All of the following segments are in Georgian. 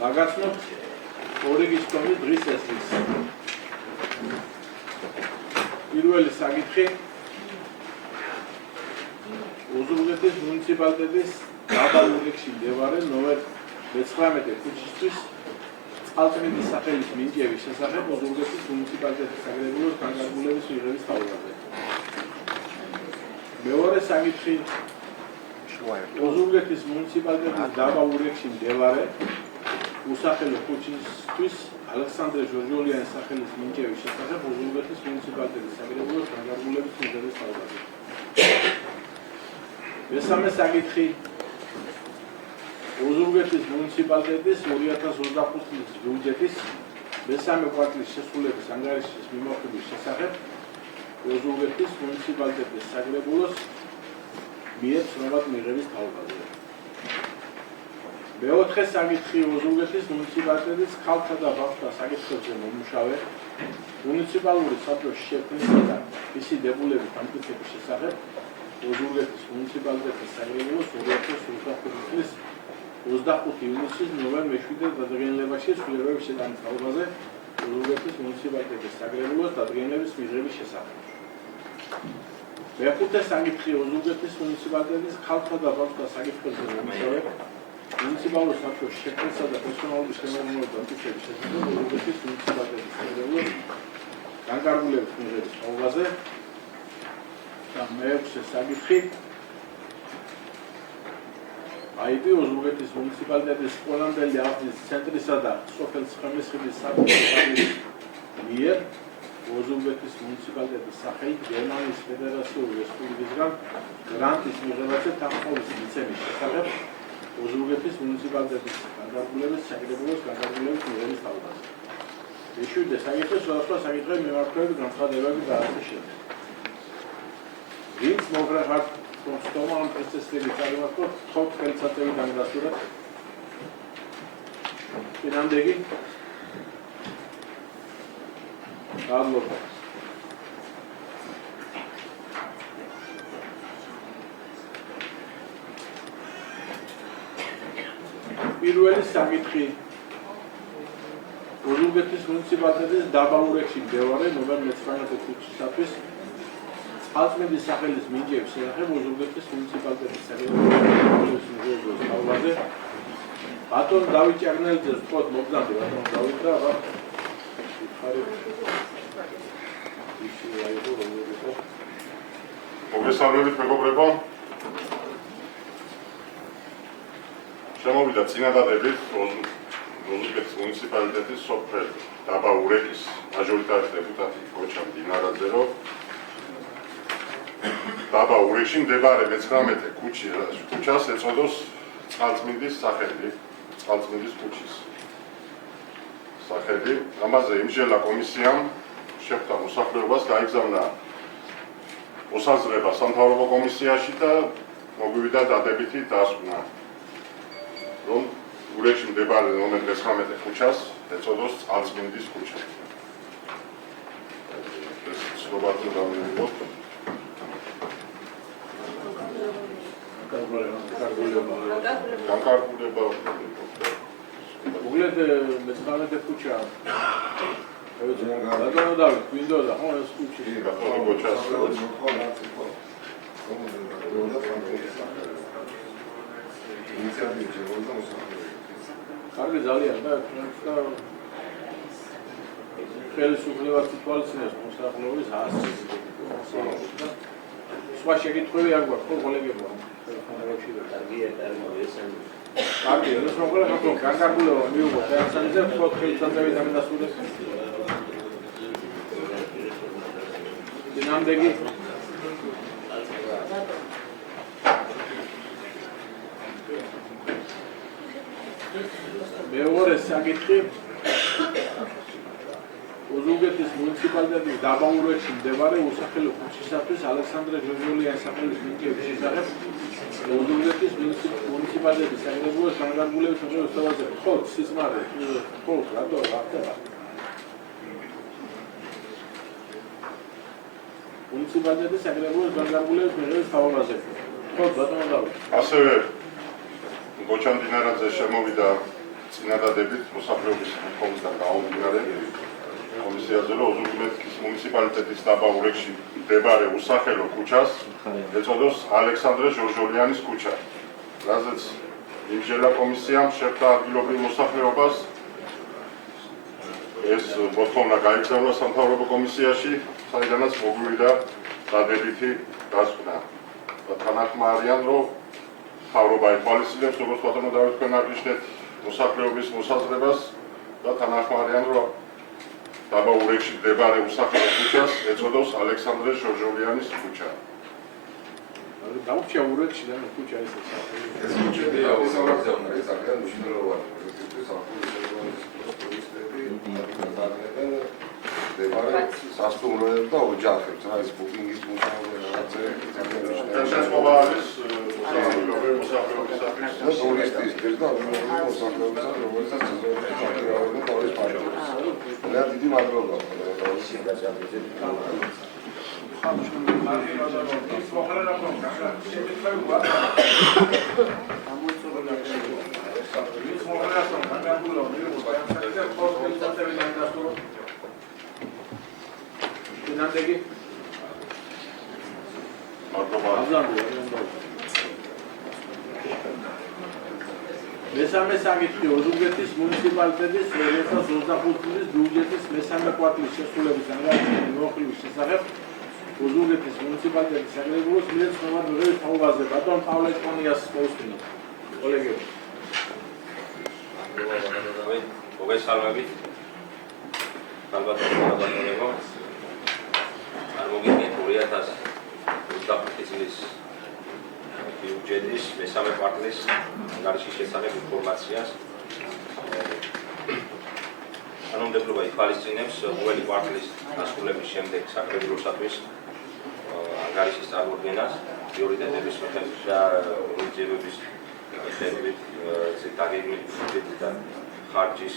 დაგაცნობთ ორიგის თომის დღის წესრიგს. პირველი საკითხი ოზურგეთის მუნიციპალიტეტის დაბა ურიგში მდებარე ნომერ 19 ქუჩისთვის წყალწმინდის სახელის მინიჭების შესახებ ოზურგეთის მუნიციპალიტეტის საგრებულოს განკარგულების მიღების თავზე. მეორე საკითხი ოზურგეთის მუნიციპალიტეტის დაბა ურიგში მდებარე უსახელო ქუჩისთვის ალექსანდრე ჟორჟოლიანის სახელის მინიჭების შესახებ ოზურგეთის მუნიციპალიტეტის საგრებულოს განკარგულების მიღების თავზე. მესამე საკითხი ოზურგეთის მუნიციპალიტეტის 2025 წლის ბიუჯეტის მესამე კვარტლის შესრულების ანგარიშის მიმოხილვის შესახებ ოზურგეთის მუნიციპალიტეტის საგრებულოს მიერ ცნობად მიღების თავზე. მეოთხე საკითხი ოზურგეთის მუნიციპალიტეტის ქალთა და ბავშვთა საკითხებზე მომუშავე მუნიციპალური საბჭოს შექმნისა და მისი დებულების დამტკიცების შესახებ ოზურგეთის მუნიციპალიტეტის საგრებულოს 2025 წლის 25 ივნისის ნოემბრის 7 დადგენილებაში ცვლილებების შეტანის თავზე ოზურგეთის მუნიციპალიტეტის საგრებულოს დადგენილების მიღების შესახებ. მეხუთე საკითხი ოზურგეთის მუნიციპალიტეტის ქალთა და ბავშვთა საკითხებზე მომუშავე მუნიციპალურ საბჭოს შექმნისა და პერსონალური შემადგენლობის დამტკიცების შესახებ ოზურგეთის მუნიციპალიტეტის საგრებულოს განკარგულების მიღების თავზე. და მეექვსე საკითხი აიბი ოზურგეთის მუნიციპალიტეტის ყველამდელი აღზრდის ცენტრისა და სოფელ ცხენისხილის საბჭოს მიერ ოზურგეთის მუნიციპალიტეტის სახელით გერმანიის ფედერაციული რესპუბლიკისგან გრანტის მიღებაზე თანხმობის მიცემის შესახებ ოზურგეთის მუნიციპალიტეტის განკარგულების საგრებულოს განკარგულების მიღების თავზე. მეშვიდე საკითხი სხვადასხვა საკითხების მიმართულებით განცხადებები და ასე შემდეგ. ვინც მოგრახართ სტომა ამ პროცესები წარმართოთ თქო ხელსაწერი დამდასტურეთ. პირამდეგი გავლობა პირველი საკითხი ოზურგეთის მუნიციპალიტეტის დაბა ურიგში მდებარე ნომერ 19 ქუჩისათვის წყალწმინდის სახელის მინიჭების შესახებ ოზურგეთის მუნიციპალიტეტის საგრებულოს მიღების თავზე ბატონ დავით ჭარნელიძეს ვთქვათ მოგზაურობ ბატონ დავით რა მოგესალმებით მეგობრებო. შემოვიდა წინადადებით ოზურგეთის მუნიციპალიტეტის სოფელ დაბა ურიგის მაჟორიტარი დეპუტატი კოჩა მდინარაძე, რომ დაბა ურიგში მდებარე 19 ქუჩას ეწოდოს წყალწმინდის სახელი, წყალწმინდის ქუჩის სახელი. ამაზე იმჟელა კომისიამ შეხვდა მოსახლეობას, გაიგზავნა მოსაზრება სამთავრობო კომისიაში და მოგვივიდა დადებითი დასკვნა, რომ ურიგში მდებარე ნომერ 19 ქუჩას ეწოდოს წყალწმინდის ქუჩა. ეს სლოვაკი გამოვიყოთ. განკარგულება უგლედ 19 ქუჩა ბატონო დავით გვინდოდა ხო ეს ქუჩი ბატონო გოჩას კარგი ძალიან და ხელისუფლებას თვალსაჩინოს მოსახლეობის ასი სხვა შეკითხვები არ გვაქვს ხო კოლეგებო? კარგი, ეს როგორ ახლა განკარგულება მიუღო ფერხსანიძე თქო ხელსაწერი დამდასტურდეს. დინამდეგი მეორე საკითხი ოზურგეთის მუნიციპალიტეტის დაბა ურიგში მდებარე უსახელო ქუჩისათვის ალექსანდრე ჟორჟოლიანის სახელის მინიჭების შესახებ ოზურგეთის მუნიციპალიტეტის საგრებულოს განკარგულების მიღების თავზე. ხო, სისმარე, ხო, რატო რა ხდება? მუნიციპალიტეტის საგრებულოს განკარგულების მიღების თავზე. ხო, ბატონო დავით. ასევე გოჩა მდინარაძე შემოვიდა წინადადებით მოსახლეობის მითხოვნისგან გამომდინარე კომისიაზე რომ ოზურგმეთის მუნიციპალიტეტის დაბა ურეკში მდებარე უსახელო ქუჩას ეწოდოს ალექსანდრე ჟორჟოლიანის ქუჩა, რაზეც იმჟელა კომისიამ შეხვდა ადგილობრივ მოსახლეობას. ეს მოთხოვნა გაიგზავნა სამთავრობო კომისიაში, საიდანაც მოგვივიდა დადებითი დასკვნა. თანახმა არიან, რომ მთავრობა ეთვალისწინებს, როგორც ბატონო დავით თქვენ აღნიშნეთ, მოსახლეობის მოსაზრებას და თანახმა არიან, რომ დაბა ურეკში მდებარე უსახელო ქუჩას ეწოდოს ალექსანდრე ჟორჟოლიანის ქუჩა. დაუჩია ურეკში და ქუჩა ეს ქუჩებია უზარმაზეა, ეს აღარ მნიშვნელოვანი. ეს აკურსებია სასტუმროებს და ოჯახებს, რა ის ბუკინგის შესაძლოა არის მოსახლეობისათვის და ტურისტისთვის და მოსახლეობისათვის, რომელსაც სეზონური ხალხი თავის პარტიებს. რა დიდი მადლობა. მესამე საკითხი ოზურგეთის მუნიციპალიტეტის 2025 წლის ბიუჯეტის მესამე კვარტალის შესრულების ანგარიშის მიმოხილვის შესახებ ოზურგეთის მუნიციპალიტეტის საკრებულოს მიერ ცნობადობის თაობაზე ბატონ პავლე ჭყონიას მოუსმინოთ. კოლეგები. მოგესალმებით. ალბათ ბატონებო. არ მოგიგეთ 2025 წლის ბიუჯეტის მესამე კვარტალის ანგარიშის შესახებ ინფორმაციას. კანონმდებლობა ითვალისწინებს ყოველი კვარტალის დასრულების შემდეგ საკრებულოსათვის ანგარიშის წარმოდგენას, პრიორიტეტების მიხედვით და მიღწევების მიხედვით, დაგეგმილი ბიუჯეტის და ხარჯის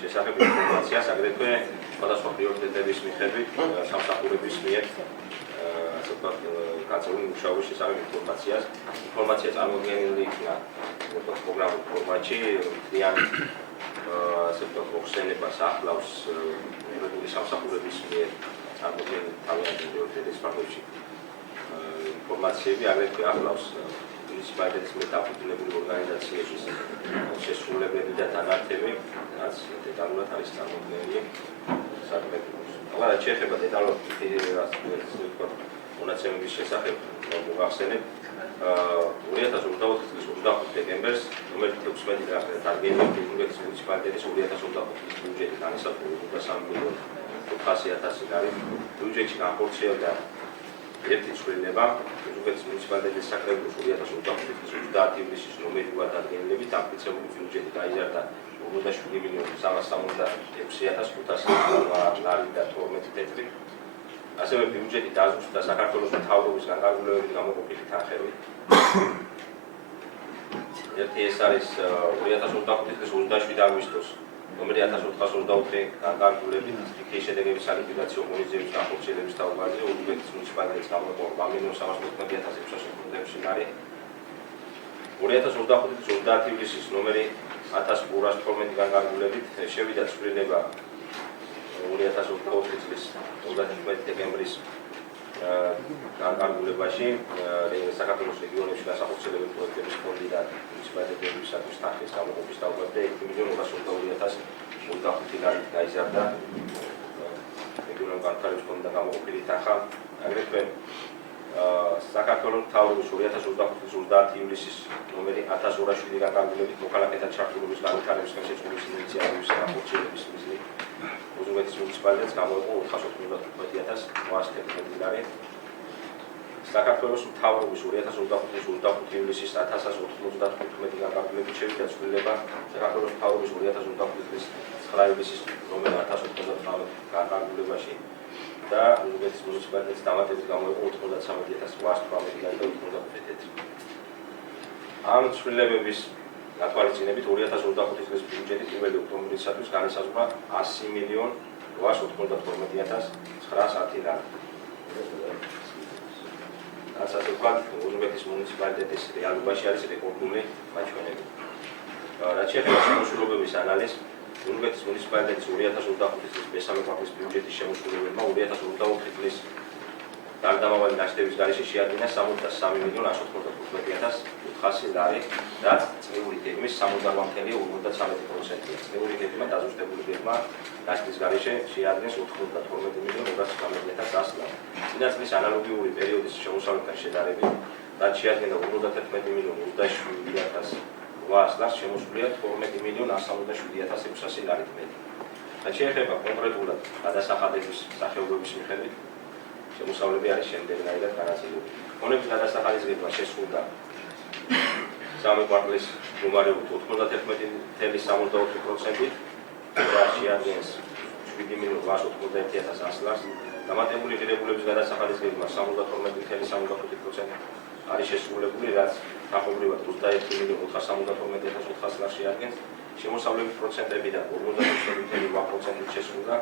შესახებ ინფორმაციას, აგრეთვე სხვადასხვა პრიორიტეტების მიხედვით სამსახურების მიერ გაწეული მუშაობის შესახებ ინფორმაციას. ინფორმაცია წარმოდგენილი იქნა პროგრამულ ფორმატში, მთლიანი მოხსენებას ახლავს კონკრეტული სამსახურების მიერ წარმოდგენილი თავიანთი პრიორიტეტის ფარგლებში. ინფორმაციები აგრეთვე ახლავს მუნიციპალიტეტის მიერ დაფუძნებული ორგანიზაციების შესრულებები და დანართები, რაც დეტალურად არის წარმოდგენილი საკრებულოში. მაგრამ შეეხება დეტალურად მონაცემების შესახებ მოგახსენებ 2024 წლის 25 დეკემბერს ნომერი 16 დადგენილი ოზურგეთის მუნიციპალიტეტის 2025 წლის ბიუჯეტი განსაკუთრებით 23 მილიონ 400.000 ლარი ბიუჯეტში განხორციელდა ერთი ცვლილება ოზურგეთის მუნიციპალიტეტის საკრებულოს 2025 წლის 30 ივლისის ნომერი დადგენილებით ამტკიცებული ბიუჯეტი გაიზარდა 47 მილიონ 376.500 ლარი და 12 წუთი. ასევე ბიუჯეტი დაზუსტდა საქართველოს მთავრობის განკარგულებებით გამოყოფილი თანხებით. ერთი ეს არის 2025 წლის 27 აგვისტოს ნომერი 1424 განკარგულებით ტიქის შედეგების სალიკვიდაციო მონიზების განხორციელების თაობაზე ოზურგეთის მუნიციპალიტეტის გამოყოფა 1,380,600 ლარი. 2025 წლის 30 ივლისის ნომერი 1812 განკარგულებით შევიდა ცვლილება 2024 წლის 31 დეკემბრის განკარგულებაში საქართველოს რეგიონებში განსახორციელებელი პროექტების ფონდი და მუნიციპალიტეტებისათვის თანხის გამოყოფის თაობაზე 1,222,025 ლარი გაიზარდა რეგიონულ განვითარების ფონდიდან გამოყოფილი თანხა. აგრეთვე საქართველოს მთავრობის 2025 წლის 30 ივლისის ნომერი 1207 განკარგულებით მოქალაქეთა ჩართულობის განვითარების ხელშეწყობის ინიციატივის განხორციელების მიზნით ოზურგეთის მუნიციპალიტეტს გამოიყო 415,811 ლარი. საქართველოს მთავრობის 2025 წლის 25 ივლისის 1195 განკარგულებით შევიდა ცვლილება საქართველოს მთავრობის 2025 წლის 9 ივლისის ნომერი 1099 განკარგულებაში და ოზურგეთის მუნიციპალიტეტის დამატებით გამოიყო 93,818 ლარი და 95 წუთი. ამ ცვლილებების გათვალისწინებით 2025 წლის ბიუჯეტი 1 ოქტომბრისათვის განისაზღვრა 100,892,910 ლარი. ასე ვთქვათ, ოზურგეთის მუნიციპალიტეტის რეალობაში არის რეკორდული მაჩვენებელი. რაც შეეხება შემოსრულობების ანალიზს, ურუგვეთის მუნიციპალიტეტის 2025 წლის მესამე კვარტალის ბიუჯეტის შემოსრულებებმა 2024 წლის გარდამავალი ნაშთების გარეშე შეადგინა 63.195.400 ლარი, რაც წლიური გეგმის 68.53%-ია. წლიური გეგმა დაზუსტებული გეგმა ნაშთების გარეშე შეადგინეს 92.219.100 ლარი. წინა წლის ანალოგიური პერიოდის შემოსავლებთან შედარებით, რაც შეადგინა 57.027.800 ლარს, შემოსულია 12.177.600 ლარით მეტი. რაც შეეხება კონკრეტულად გადასახადების სახეობების მიხედვით, შემოსავლები არის შემდეგნაირად განაწილებული. ფონების გადასახადის გეგმა შესრულდა სამი კვარტალის მდგომარეობით 91.64%-ით, რაც შეადგენს 7.891.100 ლარს. დამატებული ღირებულების გადასახადის გეგმა 72.75%-ით არის შესრულებული, რაც თანხმობრივად 21.472.400 ლარს შეადგენს. შემოსავლების პროცენტებიდან 56.8%-ით შესრულდა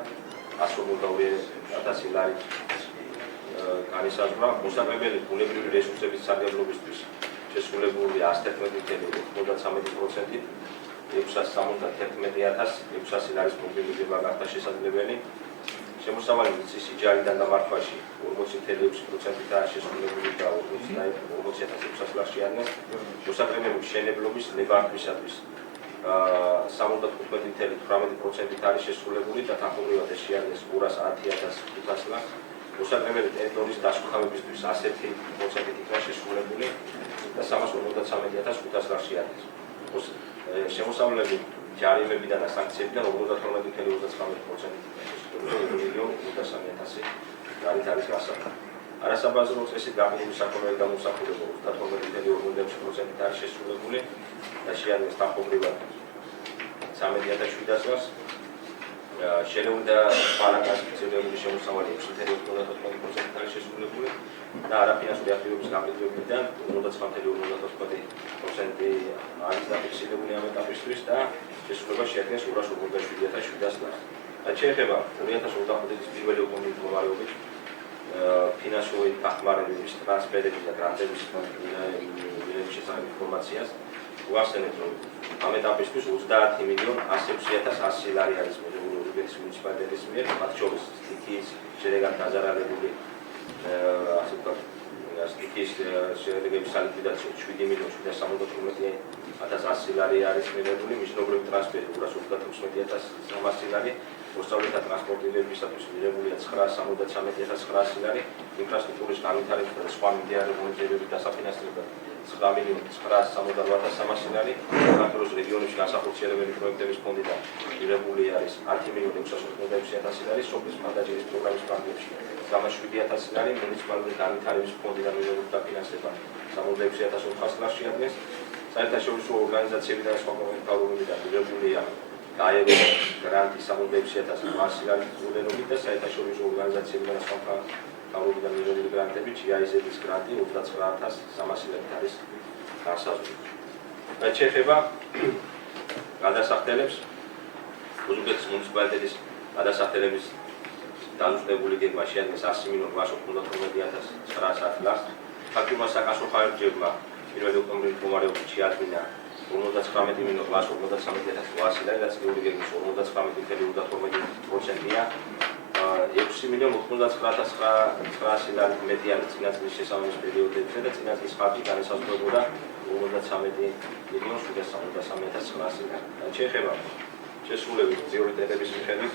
182.000 ლარი. განისაზღვრა მოსაყრებელი ბუნებრივი რესურსების სარგებლობისთვის შესრულებული 111.93%-ით 671.600 ლარის მობილიზება გახდა შესაძლებელი. შემოსავალი მიწის სიჯარიდან დამარხვაში 40.6%-ით არის შესრულებული და 40.600 ლარს შეადგენს. მოსაყრებელი მშენებლობის ნებართვისათვის 75.18%-ით არის შესრულებული და თანხმობრივად ეს შეადგენს 210.500 ლარს. მოსაყრებელი ტერიტორიის დასუხავებისთვის 101%-ით იქნა შესრულებული და 353.500 ლარს შეადგენს. შემოსავლები ჯარიმებიდან და სანქციებიდან 52.39%-ით იქნა შესრულებული 1.53.000 ლარით არის გასაგები. არასაბაზრო წესით გაყიდული საქონელი გამოსახულება 32.46%-ით არის შესრულებული და შეადგენს თანხმობრივად 13.700 ლარს. შერეული და პარაგასფიცირებული შემოსავალი 6.94%-ით არის შესრულებული და არაფინანსური აქტივობის გაყიდვებიდან 59.58% არის დაფიქსირებული ამ ეტაპისთვის და შესრულება შეადგენს 247.700 ლარს. რაც შეეხება 2025 წლის პირველი ოქტომბრის მდგომარეობით ფინანსური დახმარებების, ტრანსფერების და გრანტების შესახებ ინფორმაციას ვახსენებთ, რომ ამ ეტაპისთვის 30.106.100 ლარი არის მიღებული ურუგვეთის მუნიციპალიტეტის მიერ, მათ შორის სტიქიის შედეგად დაზარალებული სტიქიის შედეგების სალიკვიდაციო 7.775.100 ლარი არის მიღებული, միջნობრივი ტრანსფერი 258.300 ლარი, მოსწავლეთა ტრანსპორტირებისათვის მიღებულია 973.900 ლარი, ინფრასტრუქტურის განვითარებისა და სხვა მიმდინარე მონიტორინგის დასაფინანსებლად 9.968.300 ლარი, საქართველოს რეგიონებში განსახორციელებელი პროექტების ფონდიდან მიღებული არის 10.686.000 ლარი, სოფლის მხარდაჭერის პროგრამის ფარგლებში 7.000 ლარი, მუნიციპალური განვითარების ფონდიდან მიღებული დაფინანსება 66.400 ლარს შეადგენს. საერთაშორისო ორგანიზაციებიდან და სხვა კომუნიკაციებიდან მიღებულია გაეროს გრანტი 67.800 ლარის უდენობით და საერთაშორისო ორგანიზაციებიდან და სხვა კომუნიკაციებიდან მიღებული გრანტები GIZ-ის გრანტი 39.300 ლარით არის განსაზღვრული. რაც შეეხება გადასახდელებს, ურუგვეთის მუნიციპალიტეტის გადასახდელების დაზუსტებული გეგმა შეადგენს 100.892.900 ლარს. ფაქტურმა საკანონმდებლო ხარჯებმა 1 ოქტომბრის მდგომარეობით შეადგინა 59.853.800 ლარი, რაც წლიური გეგმის 59.12%-ია. 6.099.900 ლარი მეტი არის წინა წლის შესაბამის პერიოდებზე და წინა წლის ხარჯი განისაზღვრებოდა 53.773.900 ლარი. რაც შეეხება შესრულების პრიორიტეტების მიხედვით,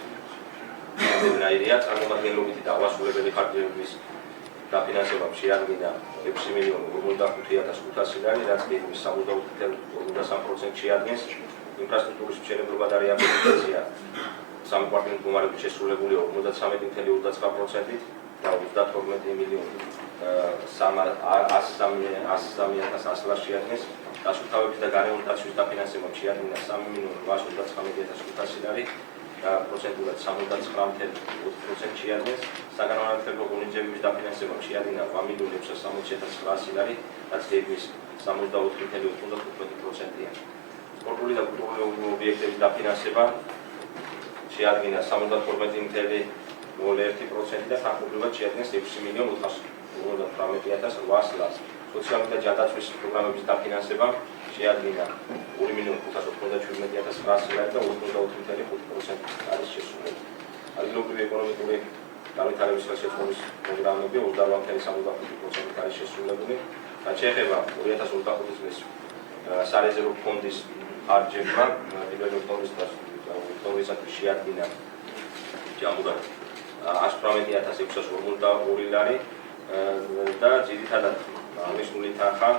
ნაირია წარმომადგენლობითი და აღასრულებელი ხარჯების დაფინანსებამ შეადგინა 6.055.500 ლარი, რაც გეგმის 62.43%-ს შეადგენს. ინფრასტრუქტურის მშენებლობა და რეაბილიტაცია სამი კვარტალის მდგომარეობით შესრულებულია 53.29%-ით და 32.103.100 ლარს შეადგენს. დასუფთავების და გარემონტაციის დაფინანსებამ შეადგინა 3.829.500 ლარი და პროცენტულად 79.4% შეადგენს. საგანმანათლებლო ღონისძიებების დაფინანსებამ შეადგინა 8.660.900 ლარი, რაც გეგმის 64.95%-ია. სპორტული და კულტურული ობიექტების დაფინანსება შეადგინა 72.01% და თანხმობრივად შეადგენს 6.418.800 ლარს. სოციალური და ჯანდაცვის პროგრამების დაფინანსება შეადგინა 2.597.900 ლარი და 84.5% არის შესრულებული. ადგილობრივი ეკონომიკური განვითარების ხელშეწყობის პროგრამები 28.75% არის შესრულებული. რაც შეეხება 2025 წლის სარეზერვო ფონდის ხარჯებმა, პირველი ოქტომბრისათვის შეადგინა ჯამურად 118.652 ლარი და ძირითადად აღნიშნული თანხა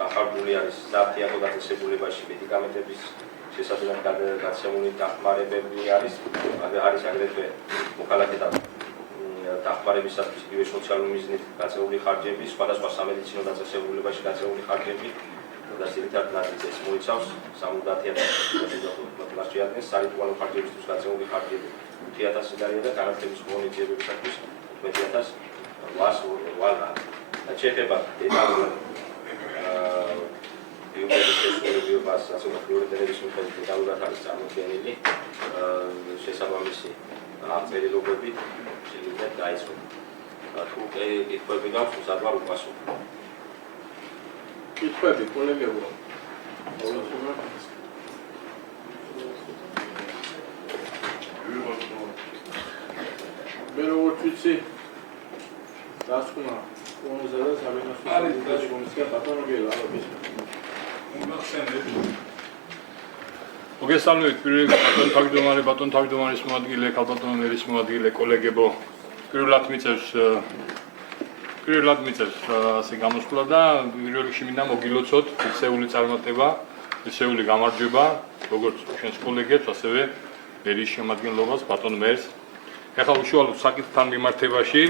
დახარჯული არის საფთიაქო დაწესებულებაში მედიკამენტების შესაძლებლად გადაცემული დახმარებები არის აგრეთვე მოქალაქეთა დახმარებისათვის იგივე სოციალური მიზნით გაწეული ხარჯები, სხვადასხვა სამედიცინო დაწესებულებაში გაწეული ხარჯები და ძირითადად ნაწილს მოიცავს 70.000 ლარს შეადგენს სარიტუალო ხარჯებისთვის გაწეული ხარჯები 5.000 ლარია და განათლების ღონისძიებებისათვის 15.800 ლარი. შეეხება დეტალურად ბიუჯეტის შესრულებას, ასე რომ პრიორიტეტების მიხედვით დეტალურად არის წარმოდგენილი შესაბამისი აღწერილობები შეიძლება დაიწყო. თუ კითხვები გაქვს, უზარმაზარ უპასუხო. კითხვები, კოლეგებო. მე როგორც ვიცი, დასკვნა კონზე და საბინახოს კომისია ბატონო გელა არის. მოგესალმებით პირველ ბატონ თავმჯდომარის მოადგილე, ქალბატონო მერის მოადგილე, კოლეგებო. პირველად მიწევს ასე გამოსვლა და პირველ რიგში მინდა მოგილოცოთ ისეული წარმატება, ისეული გამარჯვება, როგორც ჩვენს კოლეგებს, ასევე მერის შემადგენლობას, ბატონ მერს. ეხლა უშუალოდ საკითხთან მიმართებაში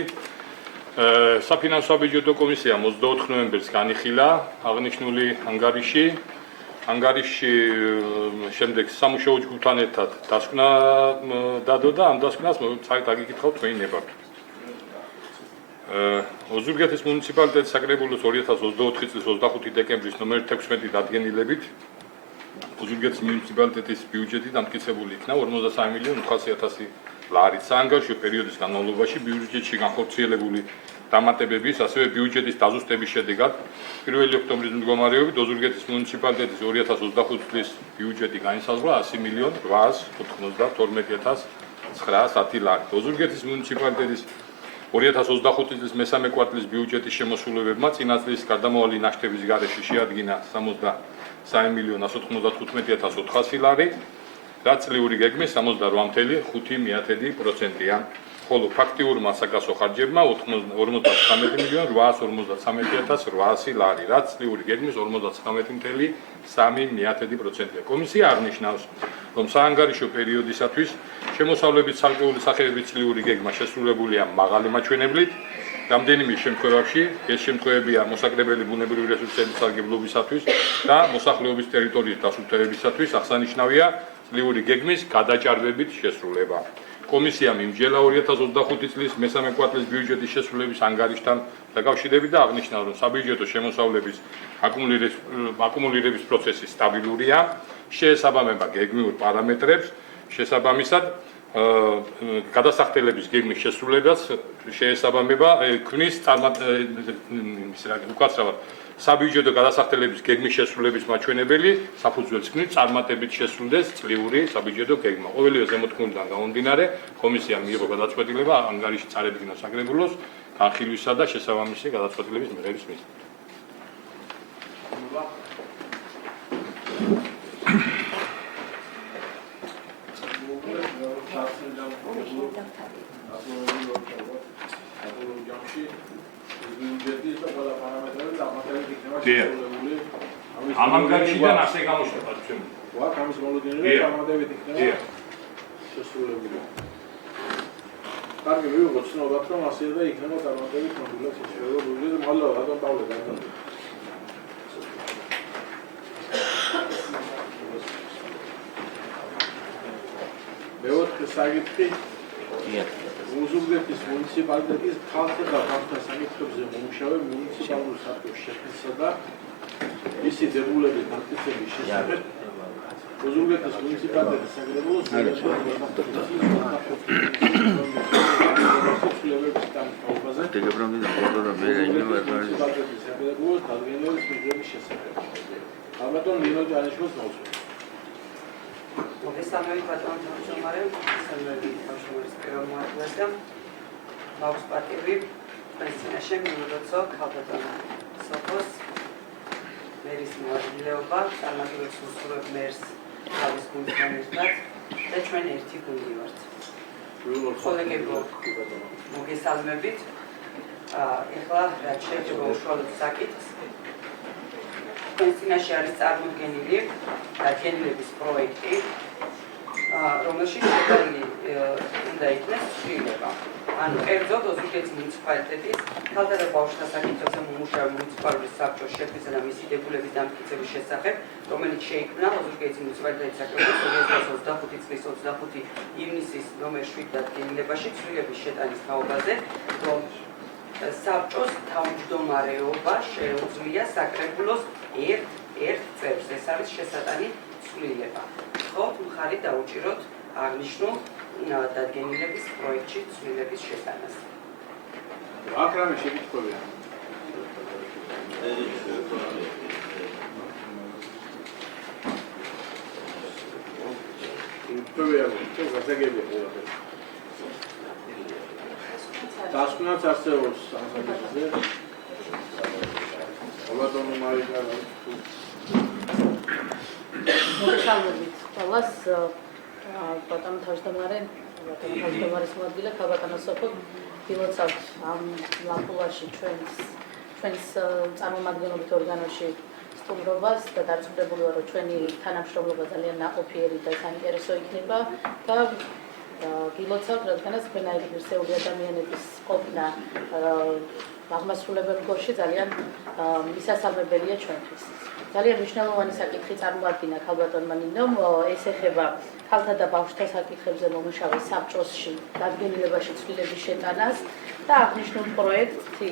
საფინანსო საბიუჯეტო კომისიამ 24 ნოემბერს განიხილა აღნიშნული ანგარიში შემდეგ სამუშაო ჯგუფთან ერთად დასკვნა დადო და ამ დასკვნას დაგიკითხავთ თქვენი ნებართვით. ოზურგეთის მუნიციპალიტეტის საკრებულოს 2024 წლის 25 დეკემბრის ნომერ 16 დადგენილებით ოზურგეთის მუნიციპალიტეტის ბიუჯეტი დამტკიცებული იქნა 43.500.000 ლარით. საანგარიშო პერიოდის განმავლობაში ბიუჯეტში განხორციელებული დამატებების, ასევე ბიუჯეტის დაზუსტების შედეგად 1 ოქტომბრის მდგომარეობით ოზურგეთის მუნიციპალიტეტის 2025 წლის ბიუჯეტი განისაზღვრა 100.892.910 ლარი. ოზურგეთის მუნიციპალიტეტის 2025 წლის მესამე კვარტლის ბიუჯეტის შემოსრულებებმა წინა წლის გარდამავალი ნაშთების გარეშე შეადგინა 63.195.400 ლარი, რაც წლიური გეგმის 68.5%-ია. ხოლო ფაქტიურმა საკასო ხარჯებმა 49.853.800 ლარი, რაც წლიური გეგმის 59.3%-ია. კომისია აღნიშნავს, რომ საანგარიშო პერიოდისათვის შემოსავლების ცალკეული სახეების წლიური გეგმა შესრულებულია მაღალი მაჩვენებლით. რამდენიმე შემთხვევაში ეს შემთხვევებია მოსაკრებელი ბუნებრივი რესურსების სარგებლობისათვის და მოსახლეობის ტერიტორიის დასუფთავებისათვის აღსანიშნავია წლიური გეგმის გადაჭარბებით შესრულება. კომისიამ იმსჯელა 2025 წლის მესამე კვარტლის ბიუჯეტის შესრულების ანგარიშთან დაკავშირებით და აღნიშნა, რომ საბიუჯეტო შემოსავლების აკუმულირების პროცესი სტაბილურია, შეესაბამება გეგმიურ პარამეტრებს, შესაბამისად გადასახდელების გეგმის შესრულებას შეესაბამება ქმნის უკაცრავად საბიუჯეტო გადასახდელების გეგმის შესრულების მაჩვენებელი საფუძველს ქმნის წარმატებით შესრულდეს წლიური საბიუჯეტო გეგმა. ყოველივე ზემოთქმულიდან გამომდინარე, კომისიამ მიიღო გადაწყვეტილება ანგარიში წარედგინა საკრებულოს განხილვისა და შესაბამისი გადაწყვეტილების მიღების მიზნით. ამ ანგარიშიდან ასე გამოჩნდა ჩვენ. ვარ ამის მოლოდინები წარმატებით იქნება შესრულებული. კარგი, ვიღოთ ცნობად, რომ ასე და იქნება წარმატებით მოდულას შესრულებული და მალე რატომ პავლე დაიწყო. მეოთხე საკითხი ოზურგეთის მუნიციპალიტეტის ხალხთა და ბავშვთა საკითხებზე მომუშავე მუნიციპალურ საბჭოს შექმნისა და მისი დებულების დამტკიცების შესახებ ოზურგეთის მუნიციპალიტეტის საკრებულოს სიცოცხლეების დამთავრებაზე. მუნიციპალიტეტის საკრებულოს დადგენილების მიზნების შესახებ. ალბათონ ნინო ჯანიშვილს მოვსვით. მოგესალმებით ბატონო თავმჯდომარე, მოგესალმებით ბავშვების პირველ მოადგილეზე. მაქვს პატივი თქვენს წინაშე მივიღო ქალბატონო სოფოს მერის მოადგილეობა, წარმატებებს უსურვებ მერს თავის გუნდთან ერთად და ჩვენ ერთი გუნდი ვართ. კოლეგებო, მოგესალმებით. ეხლა რაც შეეხება უშუალოდ საკითხს, თქვენს წინაშე არის წარმოდგენილი დადგენილების პროექტი, რომელშიც შეტანილი უნდა იქნეს ცვლილება. ანუ კერძოდ ოზურგეთის მუნიციპალიტეტის ქალთა და ბავშვთა საკითხებზე მომუშავე მუნიციპალური საბჭოს შექმნისა და მისი დებულების დამტკიცების შესახებ, რომელიც შეიქმნა ოზურგეთის მუნიციპალიტეტის საკრებულოს 2025 წლის 25 ივნისის ნომერ 7 დადგენილებაში ცვლილების შეტანის თაობაზე, რომ საბჭოს თავმჯდომარეობა შეუძლია საკრებულოს ერთ წევრს, ეს არის შესატანი ცვლილება. ხოთ მხარი დაუჭიროთ აღნიშნულ დადგენილების პროექტში ცვლილების შეტანას. აქ რამე შეკითხვებია? დასკვნაც არსებობს სამსახურზე. ალბათონ მარიკა მოგესალმებით ყველას, ბატონო თავმჯდომარე, თავმჯდომარის მოადგილე, ქალბატონო სოფო, გილოცავთ ამ ლამპულაში ჩვენს წარმომადგენლობით ორგანოში სტუმრობას და დარწმუნებული ვარ, რომ ჩვენი თანამშრომლობა ძალიან ნაყოფიერი და საინტერესო იქნება და გილოცავთ, რადგანაც თქვენაირი ღირსეული ადამიანების ყოფნა აღმასრულებელ გოში ძალიან მისასალმებელია ჩვენთვის. ძალიან მნიშვნელოვანი საკითხი წარმოადგინა ქალბატონმა ნინომ, ეს ეხება ქალთა და ბავშვთა საკითხებზე მომუშავე საბჭოსში დადგენილებაში ცვლილების შეტანას და აღნიშნულ პროექტი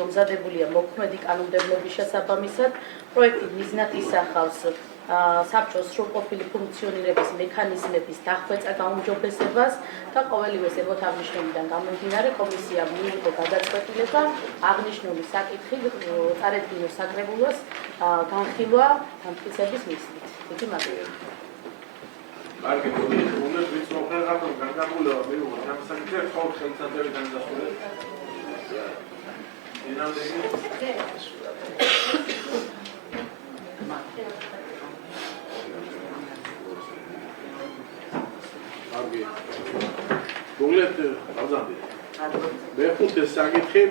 მომზადებულია მოქმედი კანონმდებლობის შესაბამისად. პროექტი მიზნად ისახავს საბჭოს სრულყოფილი ფუნქციონირების მექანიზმების დახვეწა გაუმჯობესებას და ყოველივე ზემოთ აღნიშნულიდან გამომდინარე კომისიამ მიიღო გადაწყვეტილება აღნიშნული საკითხი წარედგინოს საკრებულოს განხილვა დამტკიცების მიზნით. დიდი მადლობა. კარგი, უნდა ვიცი მოხერხავ რომ განკარგულება მიიღო ამ საკითხზე ხალხ ხელისუფლებიდან დასწრებით. ინამდვილად კარგი. გულეთ ბაზარდი. მეხუთე საკითხი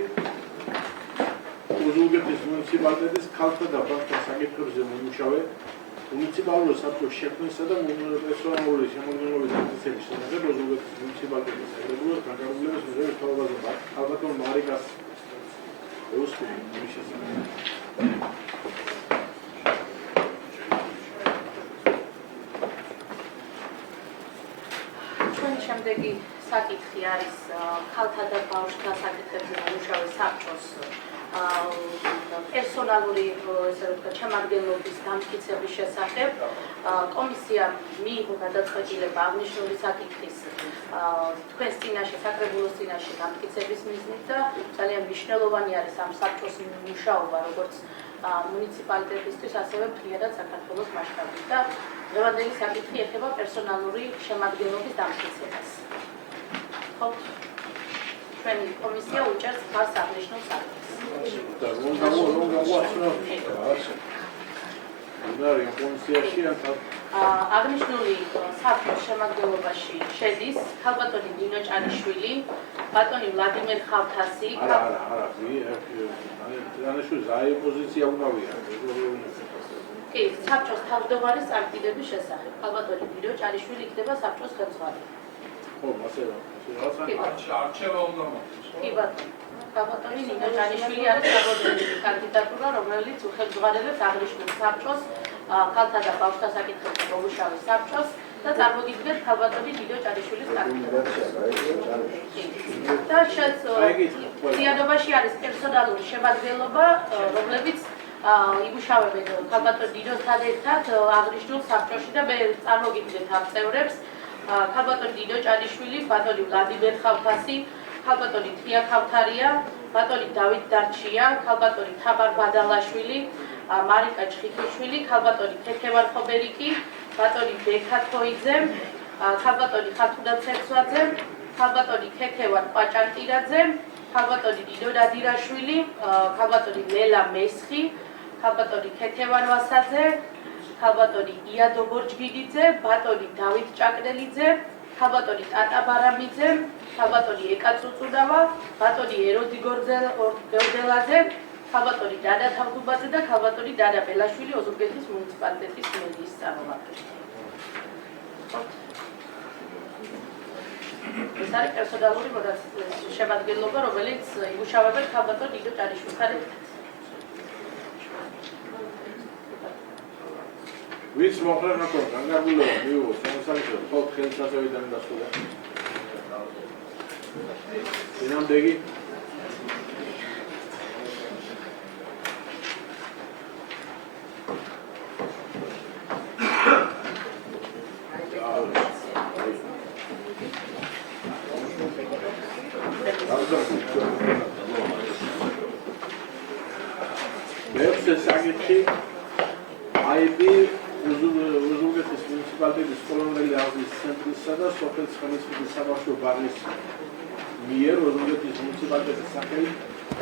ოზურგეთის მუნიციპალიტეტის ქალთა და ბავშვთა საკითხებზე მომუშავე მუნიციპალური საბჭოს შექმნისა და პერსონალური შემადგენლობის დამტკიცების შესახებ ოზურგეთის მუნიციპალიტეტის საკრებულოს განკარგულების მიზნების თაობაზე ქალბატონ მარიკას ევსკი მის შესახებ. შემდეგი საკითხი არის ქალთა და ბავშვთა საკითხებზე მომუშავე საბჭოს პერსონალური შემადგენლობის დამტკიცების შესახებ. კომისიამ მიიღო გადაწყვეტილება აღნიშნული საკითხის თქვენს წინაშე საკრებულოს წინაშე დამტკიცების მიზნით და ძალიან მნიშვნელოვანი არის ამ საბჭოს მუშაობა როგორც მუნიციპალიტეტისთვის, ასევე მთლიანად საქართველოს მასშტაბით და დღევანდელი საკითხი ეხება პერსონალური შემადგენლობის დამტკიცებას. ხო, ჩვენი კომისია უჭერს მხარს აღნიშნულ საკითხს. აღნიშნული საბჭოს შემადგენლობაში შედის ქალბატონი ნინო ჭანიშვილი, ბატონი ვლადიმერ ხავთასი. კი, საბჭოს თავმჯდომარის წარდგინების შესახებ. ქალბატონი ნინო ჭანიშვილი იქნება საბჭოს ხელმძღვანელი. ხო, მასევა. არჩევა უნდა მოხდეს. კი ბატონო. ქალბატონი ნინო ჭანიშვილი არის საბოლოო კანდიდატურა, რომელიც უხელმძღვანელებს აღნიშნულ საბჭოს ქალთა და ბავშვთა საკითხებზე მომუშავე საბჭოს და წარმოგიდგენთ ქალბატონი ნინო ჭანიშვილის კანდიდატურას. და შეცდომაში არის პერსონალური შემადგენლობა, რომლებიც იმუშავებენ ქალბატონ ნინოსთან ერთად აღნიშნულ საბჭოში და მე წარმოგიდგენთ ამ წევრებს. ქალბატონი დინო ჭანიშვილი, ბატონი ვლადიმერ ხავთასი, ქალბატონი თია ხავთარია, ბატონი დავით დარჩია, ქალბატონი თამარ ბადალაშვილი, მარიკა ჩხიკვიშვილი, ქალბატონი ქეთევან ხობერიკი, ბატონი ბექა თოიძე, ქალბატონი ხათუნა ცეცვაძე, ქალბატონი ქეთევან პაჭანტირაძე, ქალბატონი დინო ნადირაშვილი, ქალბატონი ლელა მესხი, ქალბატონი ქეთევან ვასაძე, ქალბატონი იადო ბორჯგიდიძე, ბატონი დავით ჭაკნელიძე, ქალბატონი ტატა ბარამიძე, ქალბატონი ეკა წუწუნავა, ბატონი ეროდი გორდელაძე, ქალბატონი დანა თავდუბაძე და ქალბატონი დანა ბელაშვილი ოზურგეთის მუნიციპალიტეტის მედიის წარმომადგენელი. ეს არის პერსონალური შემადგენლობა, რომელიც იმუშავებენ ქალბატონ დინო ჭანიშვილთან ერთად. ვინც მოხრანაკო განგარგულება მიიღო შემოსავლით მხოლოდ ხელისაწევიდან დასრულდა. წინამდეგი მეექვსე საკითხი აიბი ოზურგეთის მუნიციპალიტეტის პოლონელი აღზრდის ცენტრისა და სოფელ ცხენისწყლის საბავშვო ბაღის მიერ ოზურგეთის მუნიციპალიტეტის სახელით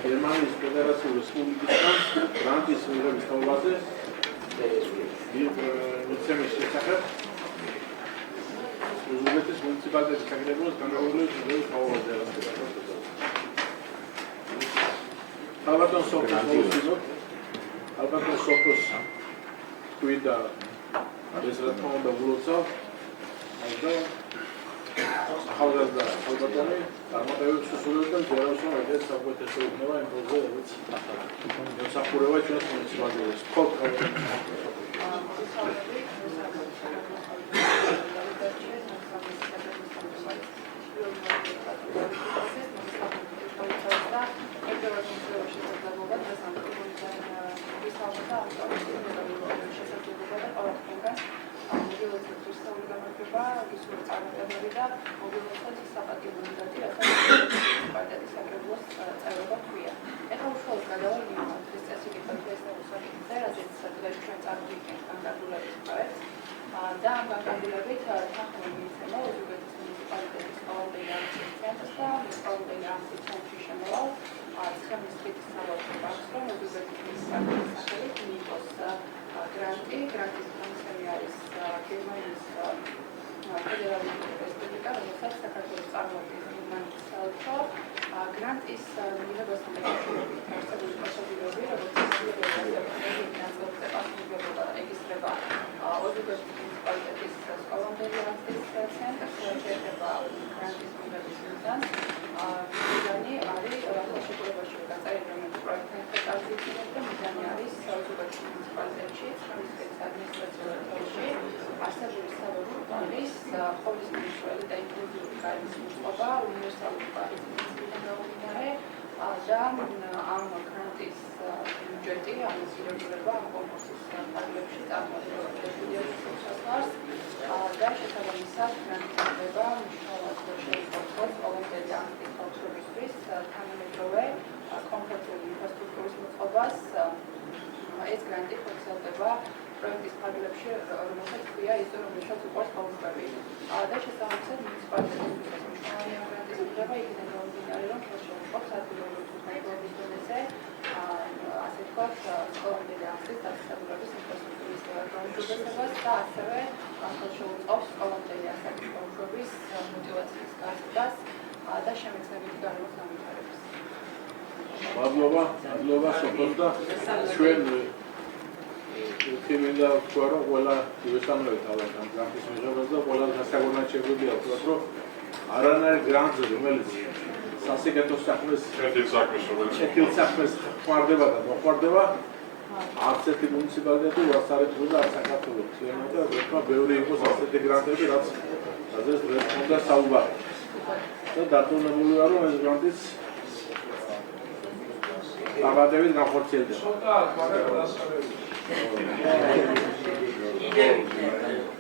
გერმანიის ფედერაციულ რესპუბლიკისგან გრანტის მიღების თაობაზე მიცემის შესახებ ოზურგეთის მუნიციპალიტეტის საკრებულოს განმეორების მიღების თაობაზე ალბათონ სოფოს მოვუსმინოთ ალბათონ სოფოს Cuida ეს რა თქმა უნდა ვლოცავ და ახალგაზრდა ალბათონი წარმატებებს უსურვებს და ჯერავს რომ ეს საუკეთესო იქნება იმ პროზე რაც მოსახურება ჩვენს მუნიციპალიტეტს ხო და ამ განკარგულებით თანხმობა მიიღება ოზურგეთის მუნიციპალიტეტის ყოველდღიური აქციის ცენტრს და ყოველდღიური აქციის ცენტრში შემოვალ ცხენისწყლის საბავშვო ბაღს, რომ ოზურგეთის მუნიციპალიტეტის სახელით მიიღოს გრანტი. გრანტის გამოცემი არის გერმანიის ფედერალური რესპუბლიკა, რომელსაც საქართველოს წარმოადგენს გერმანიის საელჩო. გრანტის მიღებასთან დაკავშირებით არსებული პროცედურები, როგორც ეგისტრება ოზურგეთის მუნიციპალიტეტის სკოლამდელი აქციის ცენტრს, შეეხება გრანტის მიღების მიზანს. მიზანი არის ხელშეკრულებაში გაწერილი, რომელიც პროექტთან დაკავშირებით და მიზანი არის ოზურგეთის მუნიციპალიტეტში ცხენისწყლის ადმინისტრაციულ ეთერში არსებული საბავშვო ბაღის ყოვლის მნიშვნელოვანი და ინკლუზიური გაეროს მოწყობა უნივერსალური ბაღის პრინციპიდან გამომდინარე და ამ გრანტის ბიუჯეტი ამოსილება ამ კონკურსის ფარგლებში წარმოადგენს შესაძლოა და შესაბამისად გრანტირება მნიშვნელოვნად შეიცვალოს ყოველდღიური აქციის ბავშვებისთვის თანამედროვე კომფორტული ინფრასტრუქტურის მოწყობას. ეს გრანტი ხორციელდება პროექტის ფარგლებში, რომელსაც ქვია ისე, რომელსაც უყვარს ბავშვები. და შესაბამისად მუნიციპალიტეტის მნიშვნელოვანი გრანტის მიღება იქიდან გამომდინარე, რომ ხელშეუწყობს ადგილობრივი თვითმმართველობის დონეზე ასე ვთქვათ, სკოლამდელი აქციის დასწავლების ინფრასტრუქტურის გაუმჯობესებას და ასევე ხელშეუწყობს სკოლამდელი ასაკის ბავშვების мотиваციის გაზრდას და შემეცნებითი გარემოს განვითარებას. მადლობა სოფოს და ჩვენ თემინდა თქვა რომ ყველა ვესამრეთ ალბათ ამ გრანტის მიღებას და ყველა გასაგონად შეგვიძლია ვთქვათ რომ არანაირ გრანტზე რომელიც სასიკეთო საქმეს ჩეთილ საქმეს ხმარდება და მოხმარდება არც ერთი მუნიციპალიტეტი უარს არ ეწევა არც საქართველოს და ვთქვა ბევრი იყოს ასეთი გრანტები რაც აზრს ვერ უნდა საუბარი და დარწმუნებული ვარ რომ ეს გრანტიც დაბადებით განხორციელდება.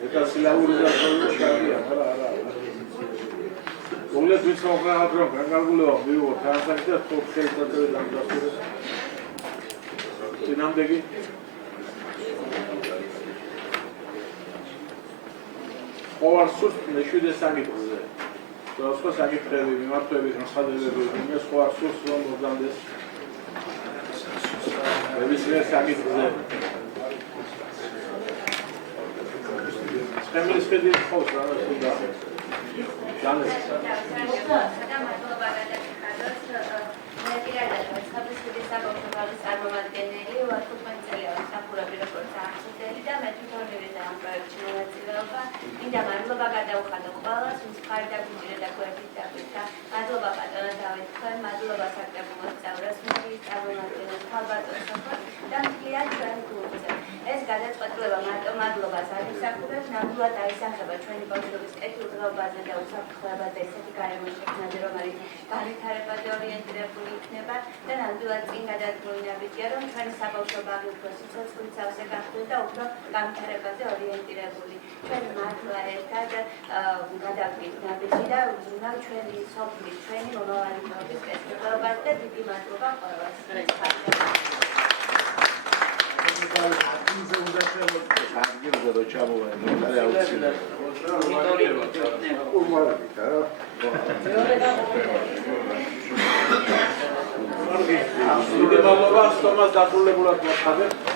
ეს სილაური და პროექტია, არა. მოგლეთ ვინც მოგნახავთ რომ განკარგულება მივიღოთ ტრანსაქცია და ხო შეიძლება დამძაფრდეს. წინამდეგი ყოველ სურს მეშვიდე საკითხზე. სხვა საკითხები, მიმართვები, განცხადებები, იმას ყოველ სურს რომ მოგზავნდეს. ნებისმიერ საკითხზე. ჩემს ხედი ხავს რა თქმა უნდა. ჯანე. წარმომადგენელი ვარ 15 წელი ვარ საფურები როგორც არქიტექტორი და მე თვითონივე და ამ პროექტში მონაწილეობა. მინდა მადლობა გადავხადო ყველას, ვინც მხარი დაგვიჭირა და გვერდით დაგვიჭრა. მადლობა ბატონო დავით თქვენ, მადლობა საკრებულო სწავლას, მის წარმომადგენელს ხალბატონს და მთლიან ჩვენ გუნდზე. ეს გადაწყვეტილება მადლობას არ ისახურებს, ნამდვილად აისახება ჩვენი ბავშვობის კეთილდღეობაზე და უსაფრთხოებაზე ესეთი გარემო შექმნაზე, რომელიც განვითარებაზე ორიენტირებული იქნება და ნამდვილად წინ გადადგმულინებითია, რომ ჩვენი საბავშვო ბაღი უფრო სიცოცხლით სავსე გახდეს და უფრო განვითარებაზე ორიენტირებული. ჩვენ მართლა ერთად გადავიდეთ ნაბიჯი და ვზრუნავ ჩვენი სოფლის, ჩვენი მომავალი ბავშვის კეთილდღეობაზე და დიდი მადლობა ყველას. ადგილზე რო ჩამოვარდნ, არის აუცილებელი. დიდი მადლობა სტომას დასრულებულად მოხდეთ.